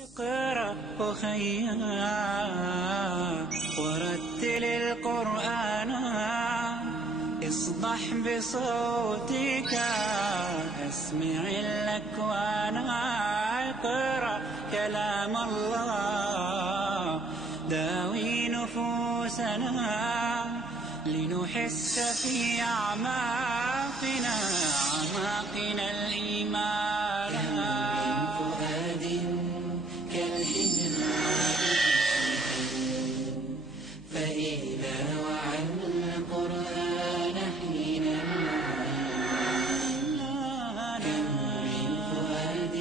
اقرأ أخيا ورتل القرآن اصدح بصوتك اسمع الأكوان اقرأ كلام الله داوي نفوسنا لنحس في أعماقنا الإيمان من فؤاد كالحجاب فإذا وعى القرآن حينا كم من فؤاد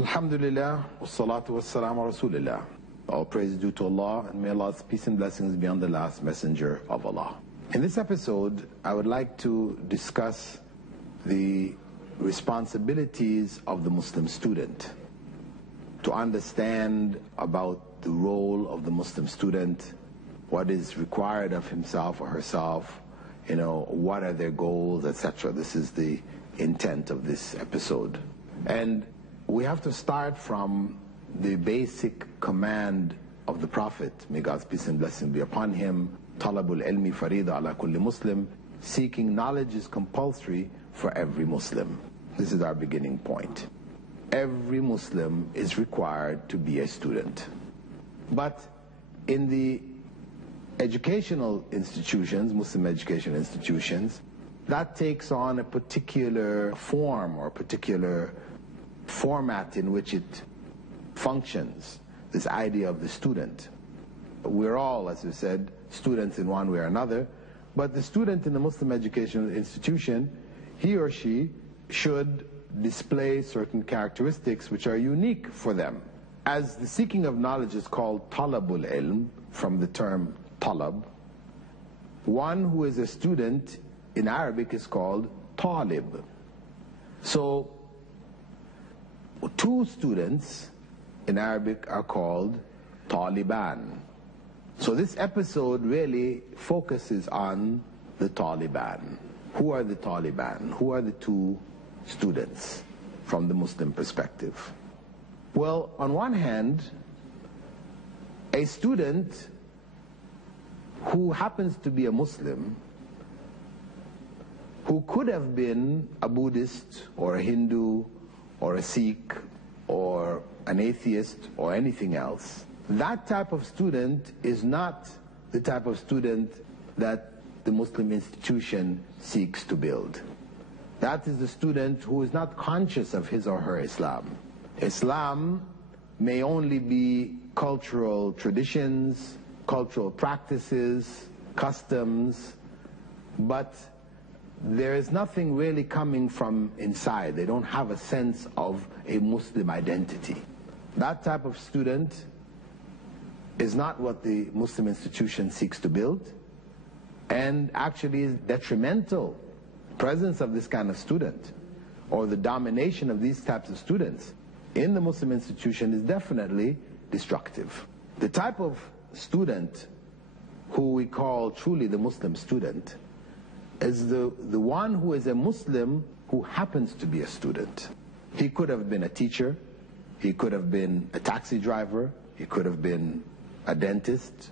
Alhamdulillah, wassalatu wassalamu rasulillah. All praise due to Allah, and may Allah's peace and blessings be on the last messenger of Allah. In this episode, I would like to discuss the responsibilities of the Muslim student, to understand about the role of the Muslim student, what is required of himself or herself, what are their goals, etc. This is the intent of this episode. And we have to start from the basic command of the Prophet, may God's peace and blessing be upon him, Talabul ilmi farida ala kulli Muslim, seeking knowledge is compulsory for every Muslim. This is our beginning point. Every Muslim is required to be a student. But in the educational institutions, Muslim educational institutions, that takes on a particular form or a particular format in which it functions, this idea of the student. We're all, as we said, students in one way or another, but the student in the Muslim educational institution, he or she should display certain characteristics which are unique for them. As the seeking of knowledge is called talabul ilm, from the term talab, one who is a student in Arabic is called talib. So two students in Arabic are called Taliban. So this episode really focuses on the Taliban. Who are the Taliban? Who are the two students from the Muslim perspective? Well, on one hand, a student who happens to be a Muslim, who could have been a Buddhist or a Hindu or a Sikh or an atheist or anything else, that type of student is not the type of student that the Muslim institution seeks to build. That is the student who is not conscious of his or her Islam. Islam may only be cultural traditions, cultural practices, customs, but there is nothing really coming from inside. They don't have a sense of a Muslim identity. That type of student is not what the Muslim institution seeks to build, and actually is detrimental. Presence of this kind of student, or the domination of these types of students in the Muslim institution, is definitely destructive. The type of student who we call truly the Muslim student is the one who is a Muslim who happens to be a student. He could have been a teacher, he could have been a taxi driver, he could have been a dentist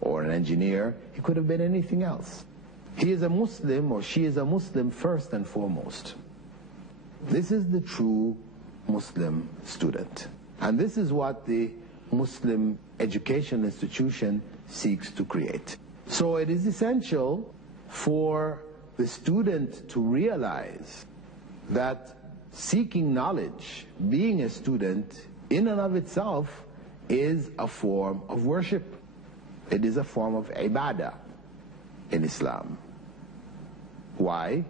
or an engineer, he could have been anything else. He is a Muslim, or she is a Muslim first and foremost. This is the true Muslim student. And this is what the Muslim education institution seeks to create. So it is essential for the student to realize that seeking knowledge, being a student, in and of itself is a form of worship. It is a form of ibadah in Islam. Why?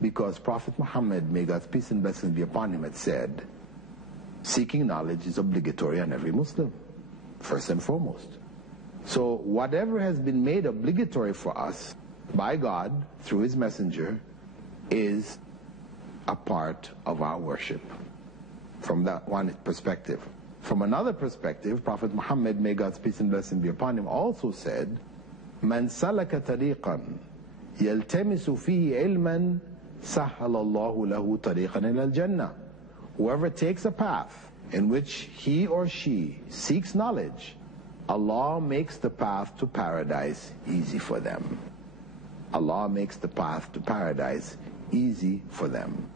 Because Prophet Muhammad, may God's peace and blessings be upon him, had said, seeking knowledge is obligatory on every Muslim, first and foremost. So whatever has been made obligatory for us by God through his messenger is a part of our worship, from that one perspective. From another perspective, Prophet Muhammad, may God's peace and blessing be upon him, also said, "Man salaka tariqan yaltamisu fihi ilman سَهَّلَ اللَّهُ لَهُ طَرِيقًا إِلَى الْجَنَّةِ. Whoever takes a path in which he or she seeks knowledge, Allah makes the path to paradise easy for them. Allah makes the path to paradise easy for them.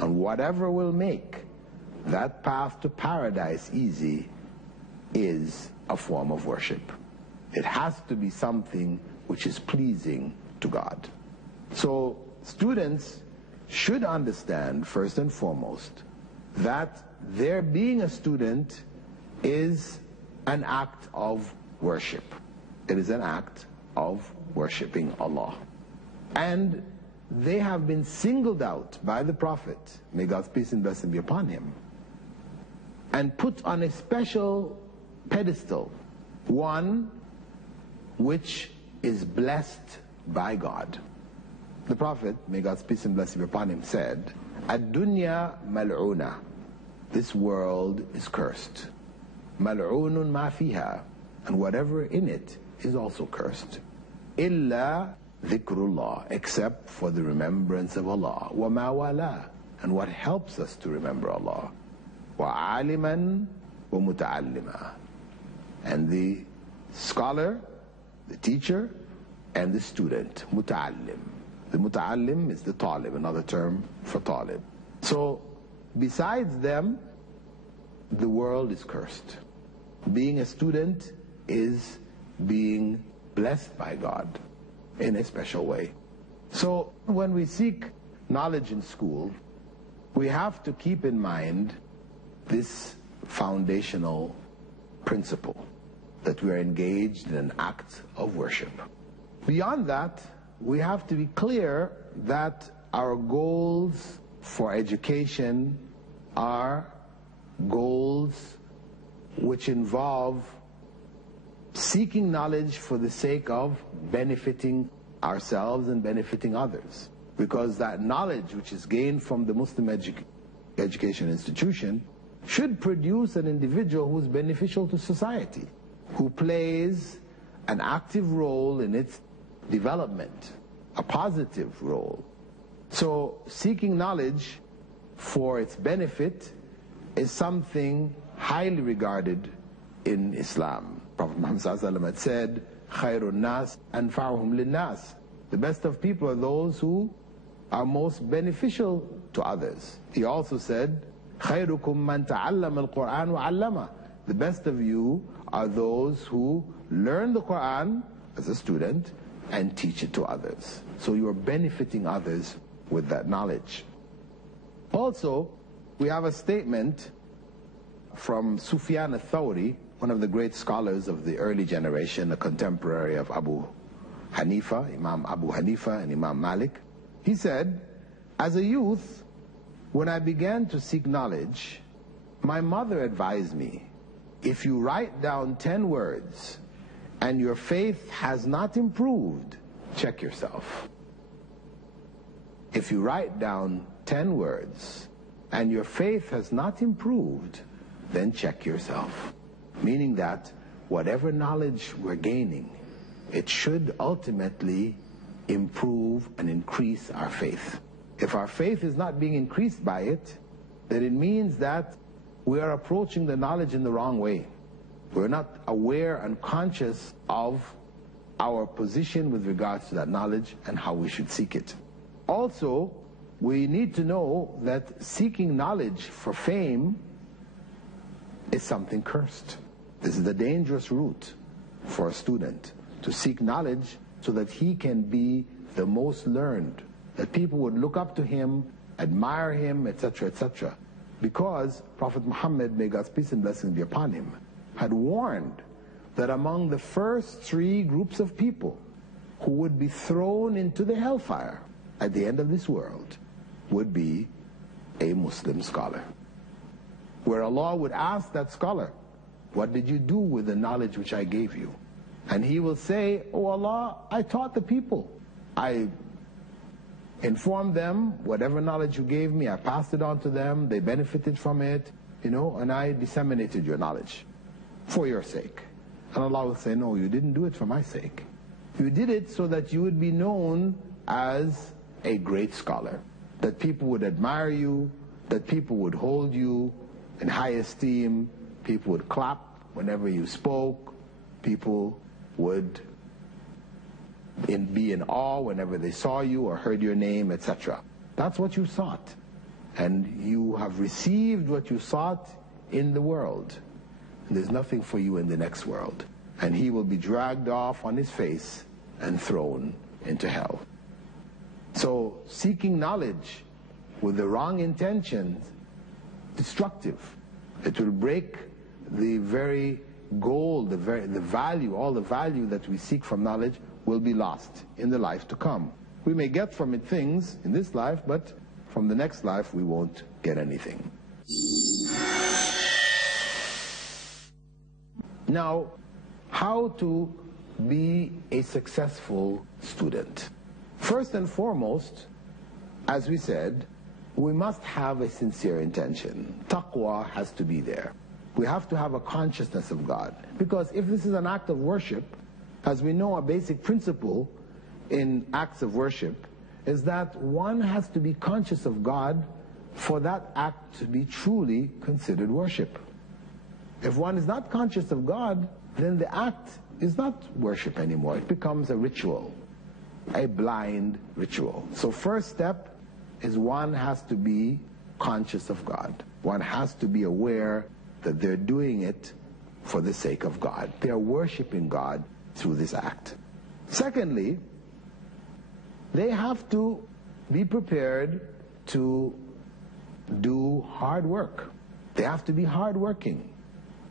And whatever will make that path to paradise easy is a form of worship. It has to be something which is pleasing to God. So students should understand, first and foremost, that their being a student is an act of worship. It is an act of worshiping Allah. And they have been singled out by the Prophet, may God's peace and blessing be upon him, and put on a special pedestal, one which is blessed by God. The Prophet, may God's peace and blessing be upon him, said, "Ad-dunya mal'una." This world is cursed. Mal'unun ma fiha, and whatever in it is also cursed. Illa dhikrullah, except for the remembrance of Allah. Wa ma wala, and what helps us to remember Allah. Wa aliman wa muta'allima, and the scholar, the teacher, and the student, muta'allim. The muta'allim is the talib, another term for talib. So besides them, the world is cursed. Being a student is being blessed by God in a special way. So when we seek knowledge in school, we have to keep in mind this foundational principle, that we are engaged in an act of worship. Beyond that, we have to be clear that our goals for education are goals which involve seeking knowledge for the sake of benefiting ourselves and benefiting others. Because that knowledge which is gained from the Muslim education institution should produce an individual who is beneficial to society, who plays an active role in its development, a positive role. So seeking knowledge for its benefit is something highly regarded in Islam. Prophet Muhammad ﷺ had said, "Khairun nas anfa'uhum linnas." The best of people are those who are most beneficial to others. He also said, "Khairukum man ta'allama al-Qur'an wa 'allama." The best of you are those who learn the Qur'an as a student and teach it to others. So you are benefiting others with that knowledge. Also, we have a statement from Sufyan al-Thawri, one of the great scholars of the early generation, a contemporary of Abu Hanifa, Imam Abu Hanifa and Imam Malik. He said, "As a youth, when I began to seek knowledge, my mother advised me, if you write down 10 words and your faith has not improved, check yourself." If you write down 10 words and your faith has not improved, then check yourself. Meaning that whatever knowledge we're gaining, it should ultimately improve and increase our faith. If our faith is not being increased by it, then it means that we are approaching the knowledge in the wrong way. We're not aware and conscious of our position with regards to that knowledge and how we should seek it. Also, we need to know that seeking knowledge for fame is something cursed. This is the dangerous route for a student, to seek knowledge so that he can be the most learned, that people would look up to him, admire him, etc., etc. Because Prophet Muhammad, may God's peace and blessing be upon him, had warned that among the first 3 groups of people who would be thrown into the hellfire at the end of this world would be a Muslim scholar. Where Allah would ask that scholar, "What did you do with the knowledge which I gave you?" And he will say, "Oh Allah, I taught the people. I informed them whatever knowledge you gave me, I passed it on to them, they benefited from it, and I disseminated your knowledge for your sake." And Allah will say, "No, you didn't do it for my sake. You did it so that you would be known as a great scholar. that people would admire you, that people would hold you in high esteem, people would clap whenever you spoke, people would be in awe whenever they saw you or heard your name, etc. That's what you sought. And you have received what you sought in the world. And there's nothing for you in the next world. And he will be dragged off on his face and thrown into hell. So seeking knowledge with the wrong intentions, destructive. It will break the very goal, the value, all the value that we seek from knowledge will be lost in the life to come. We may get from it things in this life, but from the next life we won't get anything. Now, how to be a successful student? First and foremost, as we said, we must have a sincere intention. Taqwa has to be there. We have to have a consciousness of God. Because if this is an act of worship, as we know, a basic principle in acts of worship is that one has to be conscious of God for that act to be truly considered worship. If one is not conscious of God, then the act is not worship anymore. It becomes a ritual, a blind ritual. So first step is one has to be conscious of God. One has to be aware that they're doing it for the sake of God. They're worshiping God through this act. Secondly, they have to be prepared to do hard work. They have to be hardworking.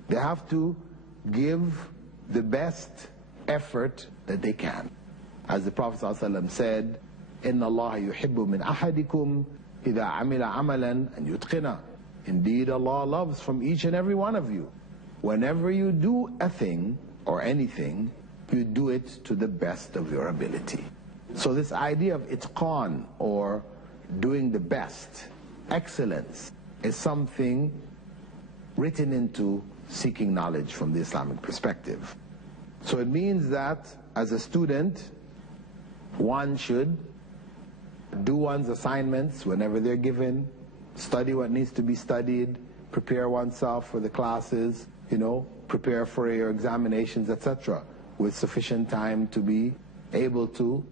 They have to give the best effort that they can. As the Prophet ﷺ said, إِنَّ اللَّهَ يُحِبُّ مِنْ أَحَدِكُمْ إِذَا عَمِلَ عَمَلًا أَنْ يُتْقِنَهُ. Indeed, Allah loves from each and every one of you, whenever you do a thing or anything, you do it to the best of your ability. So this idea of itqan, or doing the best, excellence, is something written into seeking knowledge from the Islamic perspective. So it means that as a student, one should do one's assignments whenever they're given, study what needs to be studied, prepare oneself for the classes, prepare for your examinations, etc., with sufficient time to be able to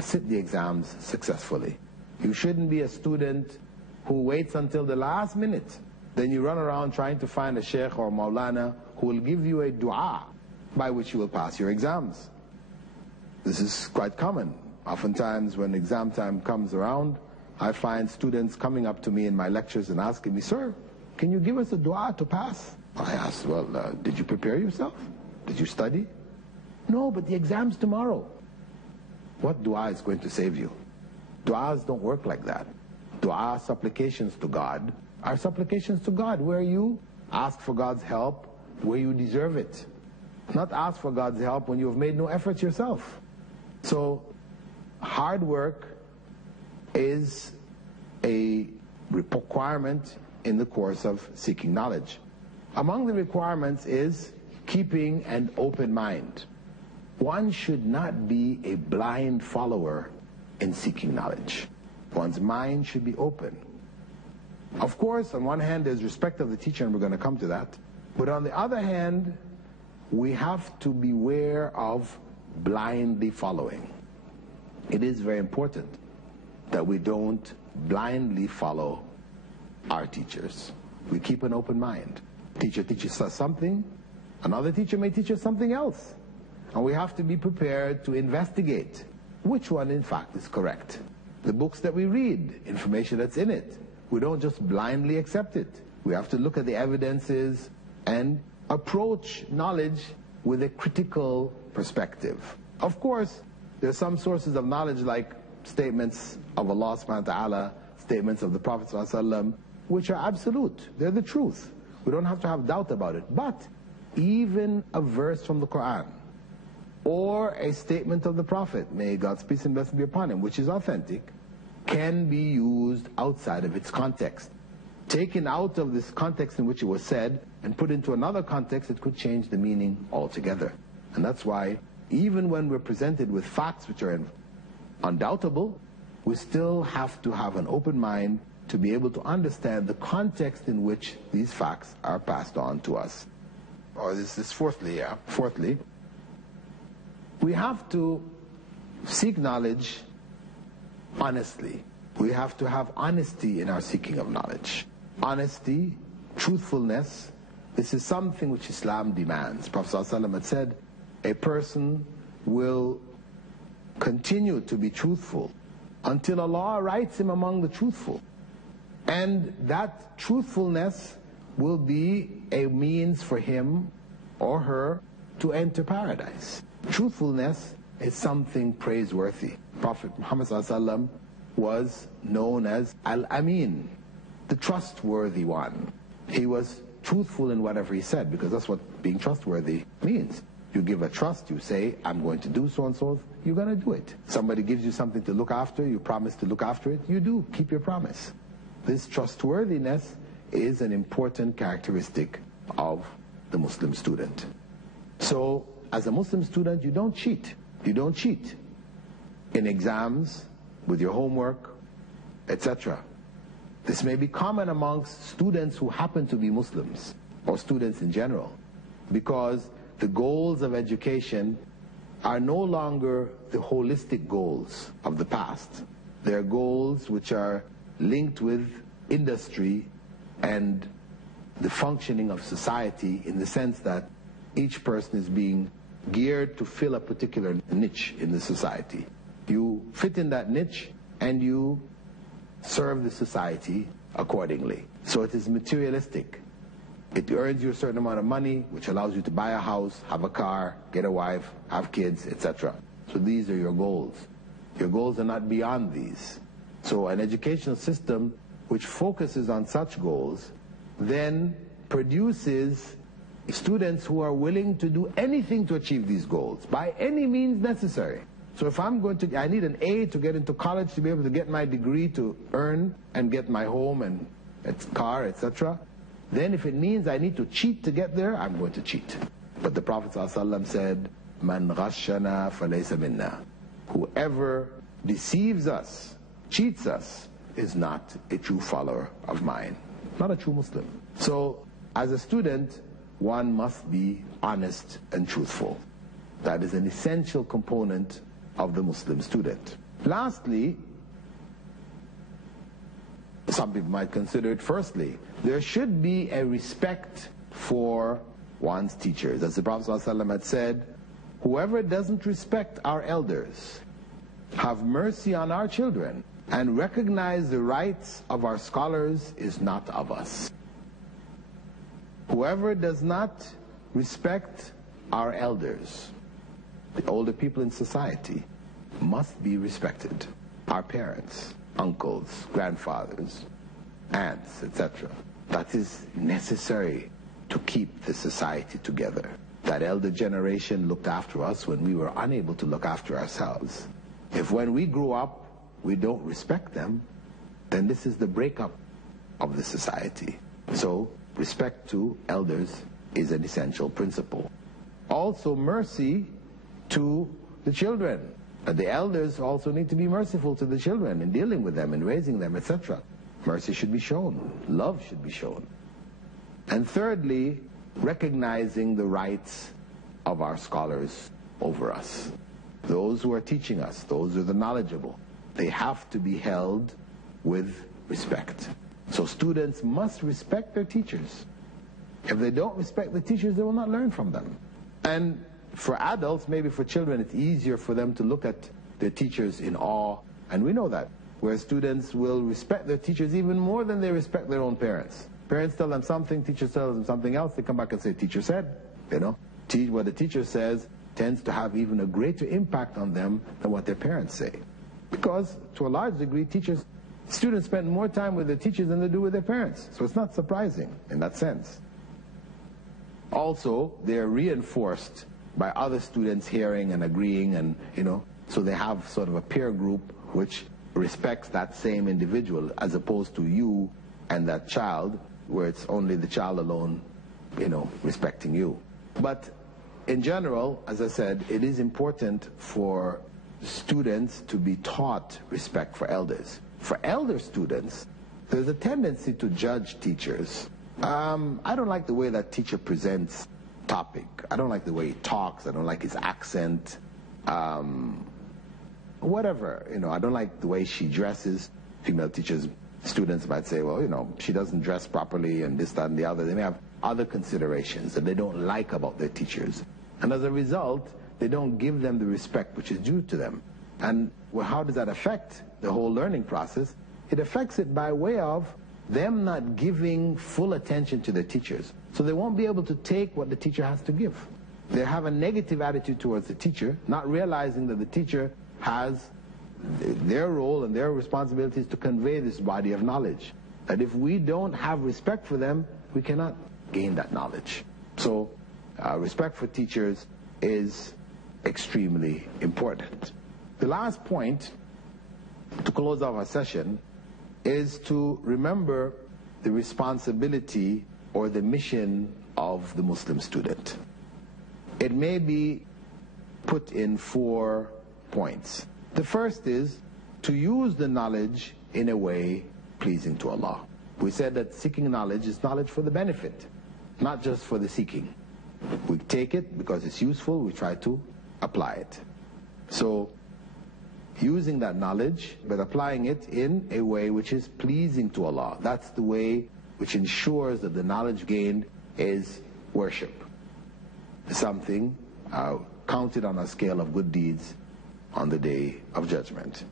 sit the exams successfully. You shouldn't be a student who waits until the last minute. Then you run around trying to find a sheikh or maulana who will give you a dua by which you will pass your exams. This is quite common. Oftentimes when exam time comes around, I find students coming up to me in my lectures and asking me, "Sir, can you give us a dua to pass?" I asked, "Well, did you prepare yourself? Did you study?" "No, but the exam's tomorrow." What dua is going to save you? Duas don't work like that. Dua, supplications to God, are supplications to God where you ask for God's help where you deserve it. Not ask for God's help when you have made no efforts yourself. So hard work is a requirement in the course of seeking knowledge. Among the requirements is keeping an open mind. One should not be a blind follower in seeking knowledge. One's mind should be open. Of course, on one hand, there's respect of the teacher, and we're going to come to that. But on the other hand, we have to beware of blindly following. It is very important that we don't blindly follow our teachers. We keep an open mind. Teacher teaches us something, another teacher may teach us something else. And we have to be prepared to investigate which one in fact is correct. The books that we read, information that's in it, we don't just blindly accept it. We have to look at the evidences and approach knowledge with a critical perspective. Of course, there's some sources of knowledge like statements of Allah subhanahu wa ta'ala, statements of the Prophet sallallahu alaihi wasallam, which are absolute. They're the truth. We don't have to have doubt about it. But even a verse from the Quran, or a statement of the Prophet, may God's peace and blessing be upon him, which is authentic, can be used outside of its context. Taken out of this context in which it was said and put into another context, it could change the meaning altogether. And that's why even when we're presented with facts which are undoubtable, we still have to have an open mind to be able to understand the context in which these facts are passed on to us. Or this is fourthly, we have to seek knowledge honestly. We have to have honesty in our seeking of knowledge. Honesty, truthfulness, this is something which Islam demands. Prophet ﷺ had said, a person will continue to be truthful until Allah writes him among the truthful. And that truthfulness will be a means for him or her to enter paradise. Truthfulness is something praiseworthy. Prophet Muhammad ﷺ was known as Al-Amin, the trustworthy one. He was truthful in whatever he said, because that's what being trustworthy means. You give a trust, you say, I'm going to do so and so, you're going to do it. Somebody gives you something to look after, you promise to look after it, you do, keep your promise. This trustworthiness is an important characteristic of the Muslim student. So, as a Muslim student, you don't cheat. You don't cheat in exams, with your homework, etc. This may be common amongst students who happen to be Muslims, or students in general, because the goals of education are no longer the holistic goals of the past. They're goals which are linked with industry and the functioning of society, in the sense that each person is being geared to fill a particular niche in the society. You fit in that niche and you serve the society accordingly. So it is materialistic. It earns you a certain amount of money, which allows you to buy a house, have a car, get a wife, have kids, etc. So these are your goals. Your goals are not beyond these. So an educational system which focuses on such goals then produces students who are willing to do anything to achieve these goals, by any means necessary. So if I need an A to get into college to be able to get my degree, to earn and get my home and car, etc., then if it means I need to cheat to get there, I'm going to cheat. But the Prophet ﷺ said, "Man ghashana falaysa minna." Whoever deceives us, cheats us, is not a true follower of mine, not a true Muslim. So as a student, one must be honest and truthful. That is an essential component of the Muslim student. Lastly, some people might consider it firstly, there should be a respect for one's teachers. As the Prophet ﷺ had said, whoever doesn't respect our elders, have mercy on our children, and recognize the rights of our scholars is not of us. Whoever does not respect our elders, the older people in society, must be respected. Our parents, uncles, grandfathers, aunts, etc. That is necessary to keep the society together. That elder generation looked after us when we were unable to look after ourselves. If when we grew up, we don't respect them, then this is the breakup of the society. So, respect to elders is an essential principle. Also, mercy to the children. The elders also need to be merciful to the children in dealing with them and raising them, etc. Mercy should be shown. Love should be shown. And thirdly, recognizing the rights of our scholars over us. Those who are teaching us, those who are the knowledgeable, they have to be held with respect. So students must respect their teachers. If they don't respect the teachers, they will not learn from them. And for adults, maybe for children, it's easier for them to look at their teachers in awe. And we know that, where students will respect their teachers even more than they respect their own parents. Parents tell them something, teachers tell them something else, they come back and say, teacher said. What the teacher says tends to have even a greater impact on them than what their parents say. Because, to a large degree, students spend more time with their teachers than they do with their parents. So it's not surprising in that sense. Also, they're reinforced by other students hearing and agreeing, and so they have sort of a peer group which respects that same individual, as opposed to you and that child, where it's only the child alone, respecting you. But in general, as I said, it is important for students to be taught respect for elders. For elder students, there's a tendency to judge teachers. I don't like the way that teacher presents topic. I don't like the way he talks. I don't like his accent. Whatever, I don't like the way she dresses. Female teachers, students might say, well, she doesn't dress properly and this, that, and the other. They may have other considerations that they don't like about their teachers. And as a result, they don't give them the respect which is due to them. And how does that affect the whole learning process? It affects it by way of them not giving full attention to their teachers. So they won't be able to take what the teacher has to give. They have a negative attitude towards the teacher, not realizing that the teacher has their role and their responsibilities to convey this body of knowledge. That if we don't have respect for them, we cannot gain that knowledge. So respect for teachers is extremely important. The last point to close off our session is to remember the responsibility or the mission of the Muslim student. It may be put in 4 points. The first is to use the knowledge in a way pleasing to Allah. We said that seeking knowledge is knowledge for the benefit, not just for the seeking. We take it because it's useful, we try to apply it. So, using that knowledge, but applying it in a way which is pleasing to Allah. That's the way which ensures that the knowledge gained is worship. Something counted on a scale of good deeds on the Day of Judgment.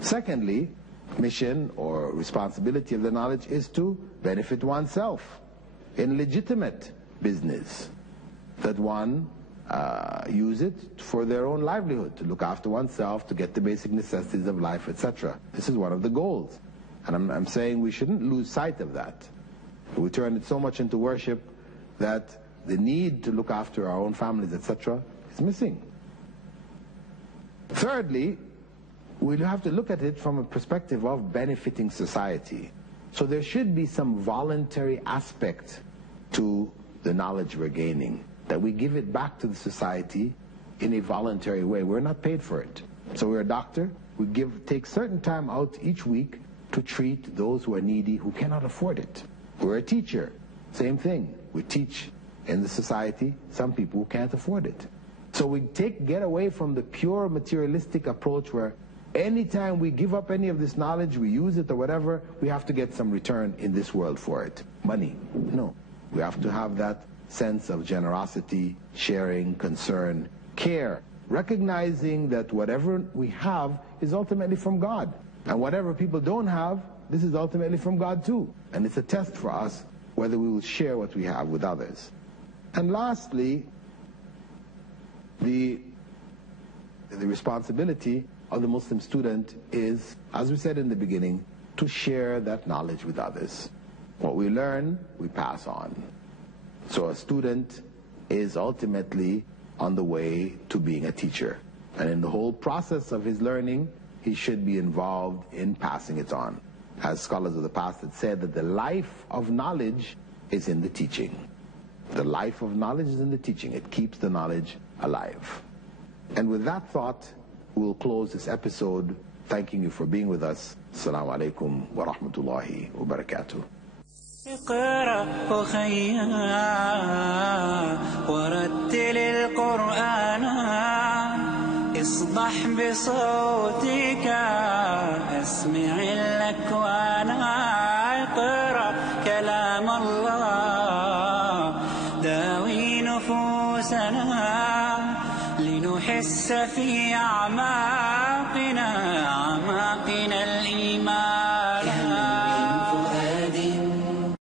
Secondly, mission or responsibility of the knowledge is to benefit oneself in legitimate business, that one use it for their own livelihood, to look after oneself, to get the basic necessities of life, etc. This is one of the goals. And I'm saying we shouldn't lose sight of that. We turn it so much into worship that the need to look after our own families, etc. is missing. Thirdly, we'll have to look at it from a perspective of benefiting society. So there should be some voluntary aspect to the knowledge we're gaining, that we give it back to the society in a voluntary way. We're not paid for it. So we're a doctor, we take certain time out each week to treat those who are needy, who cannot afford it. We're a teacher, same thing. We teach in the society some people who can't afford it. So we get away from the pure materialistic approach where anytime we give up any of this knowledge, we use it or whatever, we have to get some return in this world for it. Money. No. We have to have that sense of generosity, sharing, concern, care, recognizing that whatever we have is ultimately from God. And whatever people don't have, this is ultimately from God too. And it's a test for us whether we will share what we have with others. And lastly, the responsibility of the Muslim student is, as we said in the beginning, to share that knowledge with others. What we learn, we pass on. So a student is ultimately on the way to being a teacher. And in the whole process of his learning, he should be involved in passing it on. As scholars of the past had said, that the life of knowledge is in the teaching. The life of knowledge is in the teaching. It keeps the knowledge alive. And with that thought, we'll close this episode, thanking you for being with us. Assalamu alaikum wa rahmatullahi wa barakatuh. اقرأ أخيا ورتل القرآن اصدح بصوتك اسمع الأكوان اقرأ كلام الله داوي نفوسنا لنحس في أعماقنا